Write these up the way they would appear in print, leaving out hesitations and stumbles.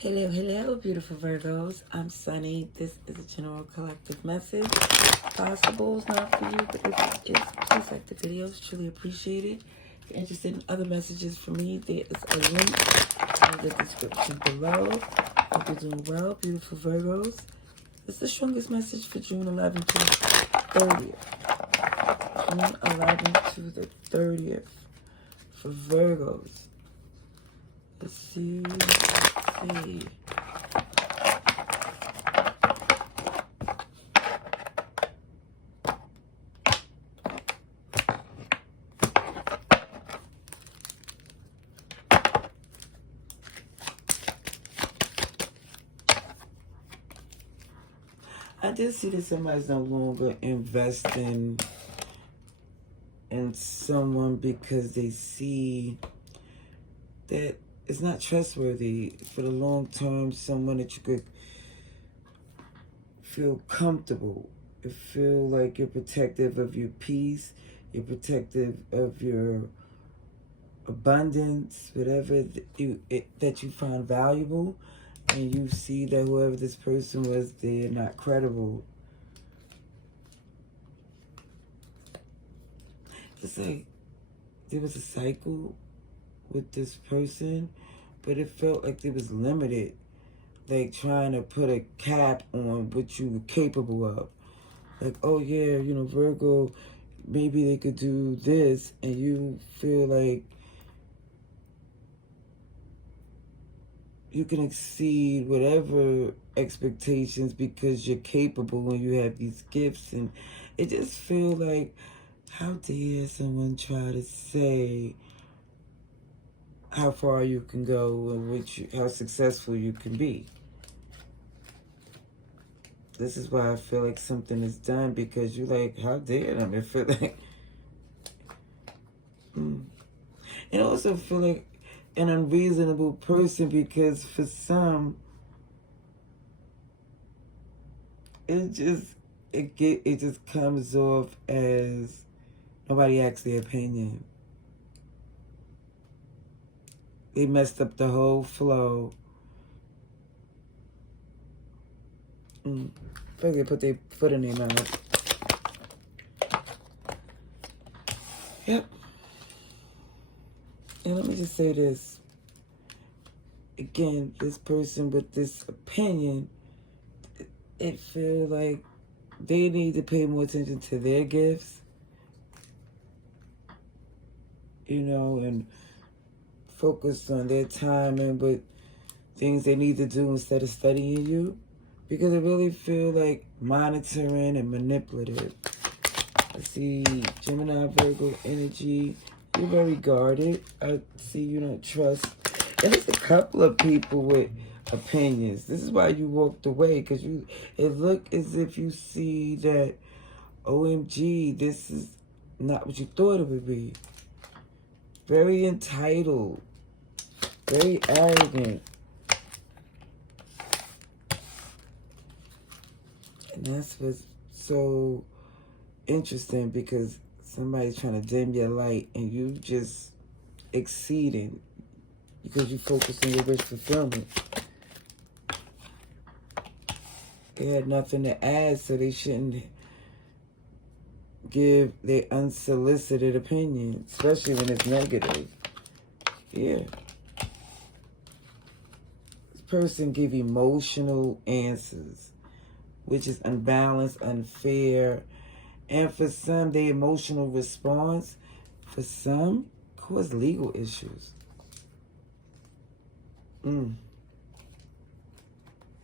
Hello, hello, beautiful Virgos. I'm Sunny. This is a general collective message. Possible is not for you, but if it is, please like the videos. Truly appreciate it. If you're interested in other messages from me, there is a link in the description below. Hope you're doing well, beautiful Virgos. This is the strongest message for June 11th to the 30th. June 11th to the 30th for Virgos. Let's see. I did see that somebody's no longer investing in someone because they see that it's not trustworthy for the long term. Someone that you could feel comfortable, you feel like you're protective of your peace, you're protective of your abundance, whatever that you find valuable, and you see that whoever this person was, they're not credible. It's like there was a cycle with this person, but it felt like it was limited, like trying to put a cap on what you were capable of. Like, oh yeah, you know, Virgo, maybe they could do this, and you feel like you can exceed whatever expectations because you're capable and you have these gifts. And it just feels like, how dare someone try to say how far you can go and how successful you can be. This is why I feel like something is done, because you're like, how dare them? I feel like, and I also feel like an unreasonable person, because for some, it just comes off as nobody asks their opinion. They messed up the whole flow. I think they put their foot in their mouth. Yep. And let me just say this. Again, this person with this opinion, it feels like they need to pay more attention to their gifts, you know, and focus on their timing with things they need to do instead of studying you, because I really feel like monitoring and manipulative. I see Gemini, Virgo energy. You're very guarded. I see you don't trust. And there's a couple of people with opinions. This is why you walked away, because it looked as if you see that, OMG, this is not what you thought it would be. Very entitled. Very arrogant. And that's what's so interesting, because somebody's trying to dim your light and you just exceeding because you focus on your wish fulfillment. They had nothing to add, so they shouldn't give their unsolicited opinion, especially when it's negative. Yeah. This person give emotional answers, which is unbalanced, unfair. And for some, the emotional response, for some, cause legal issues.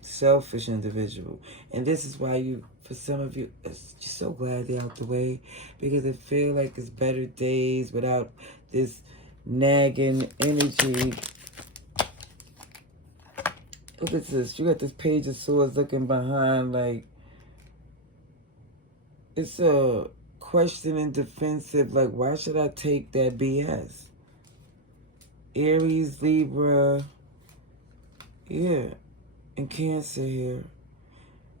Selfish individual. And this is why for some of you, it's just so glad they're out the way, because it feels like it's better days without this nagging energy. Look at this. You got this Page of Swords looking behind, like, it's a questioning, defensive, like, why should I take that BS? Aries, Libra, yeah, and Cancer here.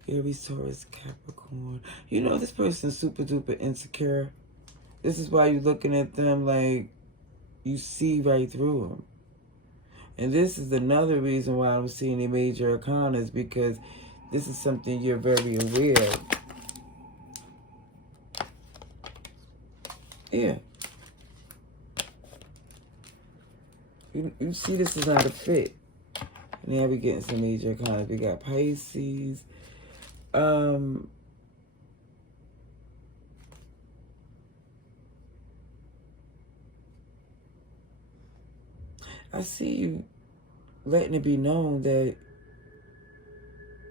Aries, Taurus, Capricorn. You know, this person's super duper insecure. This is why you're looking at them like you see right through them. And this is another reason why I'm seeing the major arcana, is because this is something you're very aware of. Yeah. You see this is not a fit. Now we're getting some major arcana. We got Pisces. I see you letting it be known that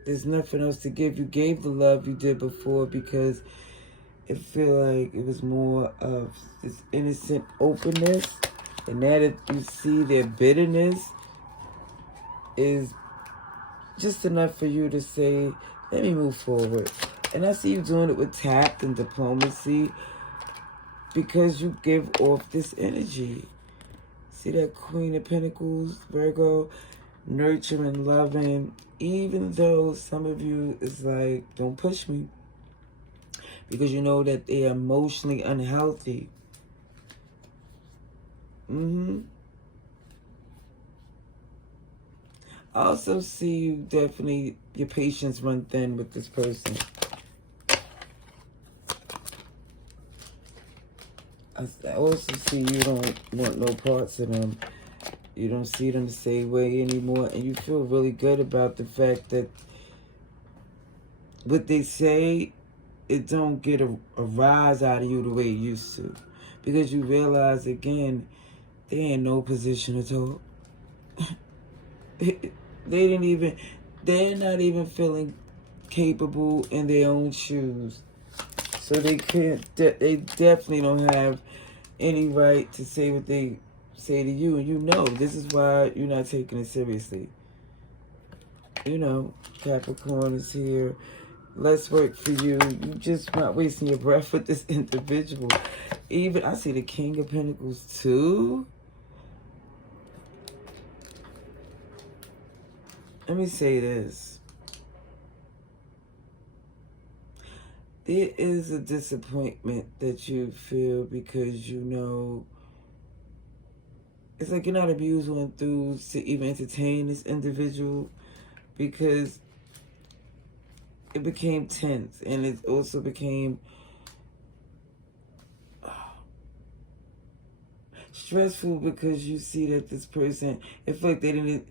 there's nothing else to give. You gave the love you did before because it feel like it was more of this innocent openness. And now that you see their bitterness is just enough for you to say, let me move forward. And I see you doing it with tact and diplomacy because you give off this energy. See that Queen of Pentacles, Virgo, nurturing, loving, even though some of you is like, don't push me, because you know that they are emotionally unhealthy. I also see you definitely, your patience run thin with this person. I also see you don't want no parts of them. You don't see them the same way anymore. And you feel really good about the fact that what they say, it don't get a rise out of you the way it used to. Because you realize, again, they ain't no position to talk. They're not even feeling capable in their own shoes. So they definitely don't have any right to say what they say to you. And you know, this is why you're not taking it seriously. You know, Capricorn is here. Let's work for you. You just not wasting your breath with this individual. Even, I see the King of Pentacles too. Let me say this. There is a disappointment that you feel because you know it's like you're not amused or enthused to even entertain this individual because it became tense, and it also became stressful because you see that this person, it's like they didn't,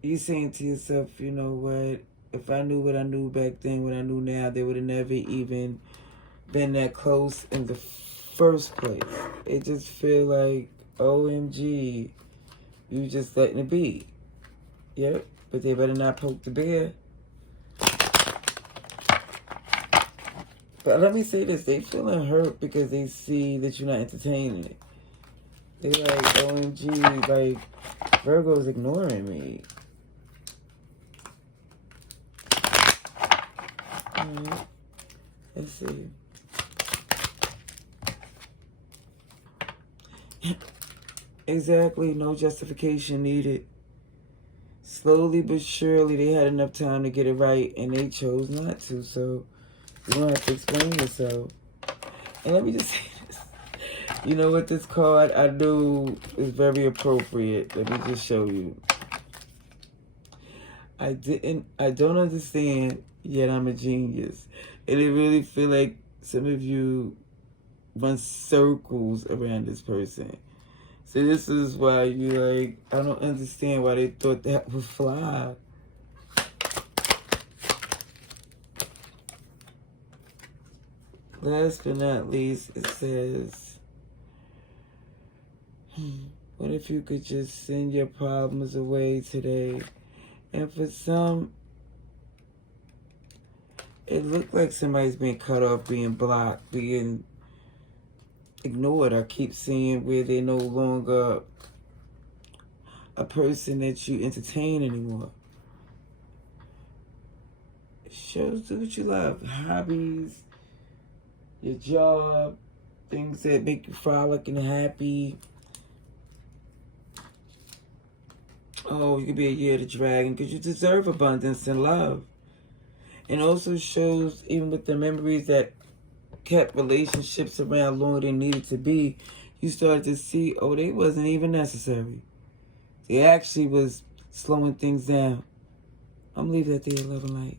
you're saying to yourself, you know what, if I knew what I knew back then, what I knew now, they would have never even been that close in the first place. It just feel like, OMG, you just letting it be. Yep, but they better not poke the bear. But let me say this, they feeling hurt because they see that you're not entertaining it. They like, OMG, like, Virgo's ignoring me. Alright, let's see. Exactly, no justification needed. Slowly but surely, they had enough time to get it right, and they chose not to, so you don't have to explain yourself. And let me just say this. You know what, this card I knew is very appropriate. Let me just show you. I don't understand, yet I'm a genius. And it really feel like some of you run circles around this person. So this is why you like, I don't understand why they thought that would fly. Last but not least, it says, what if you could just send your problems away today? And for some, it looked like somebody's being cut off, being blocked, being ignored. I keep seeing where they're no longer a person that you entertain anymore. Shows, do what you love. Hobbies, your job, things that make you frolic and happy. Oh, you could be a year of the dragon because you deserve abundance and love. And also shows, even with the memories that kept relationships around longer than needed to be, you started to see, oh, they wasn't even necessary. It actually was slowing things down. I'm leaving that there, love and light.